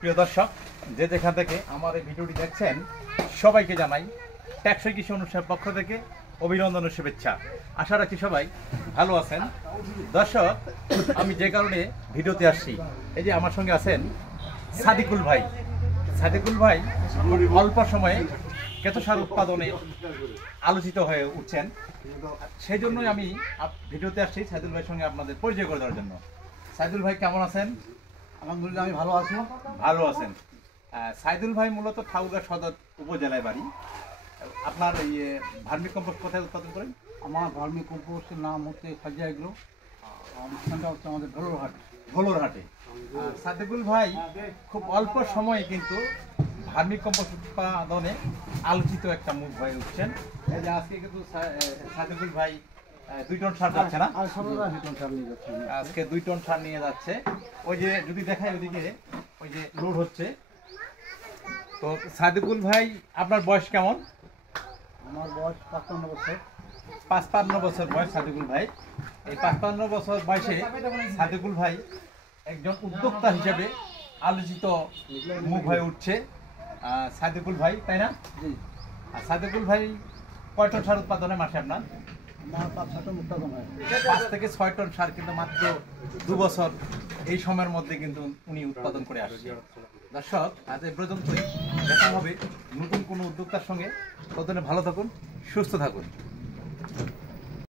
প্রিয় দর্শক, যে যেখান থেকে আমার এই ভিডিওটি দেখছেন সবাইকে জানাই টেকসই কৃষি অনুষ্ঠানের পক্ষ থেকে অভিনন্দন ও শুভেচ্ছা। আশা রাখি সবাই ভালো আছেন। দর্শক, আমি যে কারণে ভিডিওতে আসছি, এই যে আমার সঙ্গে আছেন সাদিকুল ভাই। সাদিকুল ভাই অল্প সময়ে কেঁচো সার উৎপাদনে আলোচিত হয়ে উঠছেন। সেই জন্যই আমি ভিডিওতে আসছি সাইদুল ভাইয়ের সঙ্গে আপনাদের পরিচয় করে দেওয়ার জন্য। সাইদুল ভাই কেমন আছেন? আলহামদুলিল্লাহ, আমি ভালো আছি। ভালো আছেন। সাইদুল ভাই মূলত ঠাকুরগাঁ সদর উপজেলায় বাড়ি। আপনার এই ভার্মি কম্পোস্ট কোথায় উৎপাদন করেন? আমার ভার্মি কম্পোস্টের নাম হচ্ছে সাজিয়া এগ্রো। স্থানটা হচ্ছে আমাদের ভোলরহাটে। সাদিকুল ভাই খুব অল্প সময়ে কিন্তু ভার্মি কম্পোস্ট উৎপাদনে আলোচিত একটা মুখ হয়ে উঠছেন। এই যে আজকে কিন্তু সাদিকুল ভাই 2 টন সার যাচ্ছে না? আজকে 2 টন সার নিয়ে যাচ্ছে। ওই যে যদি দেখায় ওইদিকে ওই যে লোড হচ্ছে। তো সাদিকুল ভাই, আপনার বয়স কেমন? আমার বয়স 55 বছর। 55 বছর বয়স সাদিকুল ভাই। এই 55 বছর বয়সে সাদিকুল ভাই একজন উদ্যোক্তা হিসেবে আলোচিত মুখ হয়ে উঠছে। সাদিকুল ভাই, তাই না? জি। আর সাদিকুল ভাই কয় টন সার উৎপাদনে মাসে আপনার? আমার 5-6 টন উৎপাদন হয়। 5 থেকে 6 টন সার কিন্তু মাত্র 2 বছর এই সময়ের মধ্যে কিন্তু উনি উৎপাদন করে আসছে। দর্শক, আজ এই পর্যন্তই। দেখা হবে নতুন কোনো উদ্যোক্তার সঙ্গে। ততদিনে ভালো থাকুন, সুস্থ থাকুন।